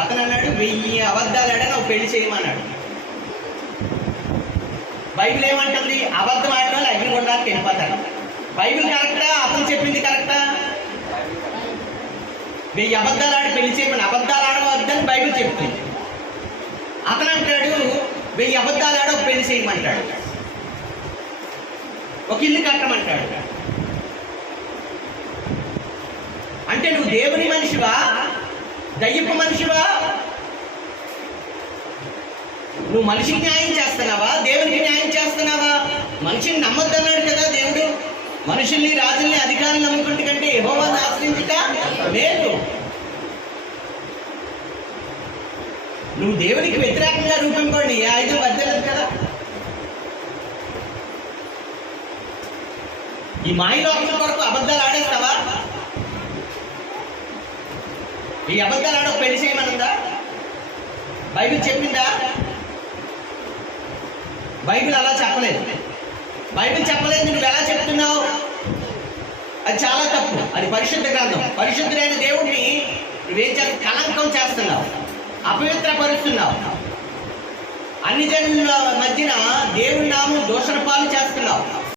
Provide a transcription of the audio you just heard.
అతను అన్నాడు 1000 అబద్ధాలు ఆడా నువ్వు పెళ్లి చేయమన్నాడు. బైబిల్ ఏమంటుంది? అబద్ధం ఆడిన వాళ్ళు అగ్నిగుండానికి వెళ్ళిపోతారు. బైబిల్ కరెక్టా? అతను చెప్పింది కరెక్టా? 1000 అబద్ధాలు ఆడి పెళ్లి చేయమని, అబద్ధాలు ఆడవద్దని బైబిల్ చెప్తుంది. అతను అంటాడు 1000 అబద్ధాలు ఆడ పెళ్లి చేయమంటాడు, ఒక ఇల్లు కట్టమంటాడు. అంటే నువ్వు దేవుని మనిషివా, దయ్యపు మనిషివా? నువ్వు మనిషికి న్యాయం చేస్తున్నావా, దేవునికి న్యాయం చేస్తున్నావా? మనిషిని నమ్మొద్దన్నాడు కదా దేవుడు. మనుషుల్ని, రాజుల్ని, అధికారులు నమ్ముకుంటే కంటే యెహోవాను ఆశ్రయించుట మేలు. నువ్వు దేవునికి వ్యతిరేకంగా రూపంకోండి, ఏ ఆయుధం వర్దలేదు కదా. ఈ మాయలోకం కొరకు అబద్ధాలు ఆడేస్తావా? ఈ అబద్ధాలు ఆడ పెళ్లి చేయమనుందా? బైబిల్ చెప్పిందా? బైబిల్ అలా చెప్పలేదు. బైబిల్ చెప్పలేదు, నువ్వు ఎలా చెప్తున్నావు? అది చాలా తప్పు. అది పరిశుద్ధ గ్రంథం. పరిశుద్ధుడైన దేవుడిని నువ్వేం చేస్తావు? కలంకం చేస్తున్నావు, అపవిత్రపరుస్తున్నావు. అన్ని జనుల మధ్యన దేవుడి నామం దూషణ పాలు చేస్తున్నావు.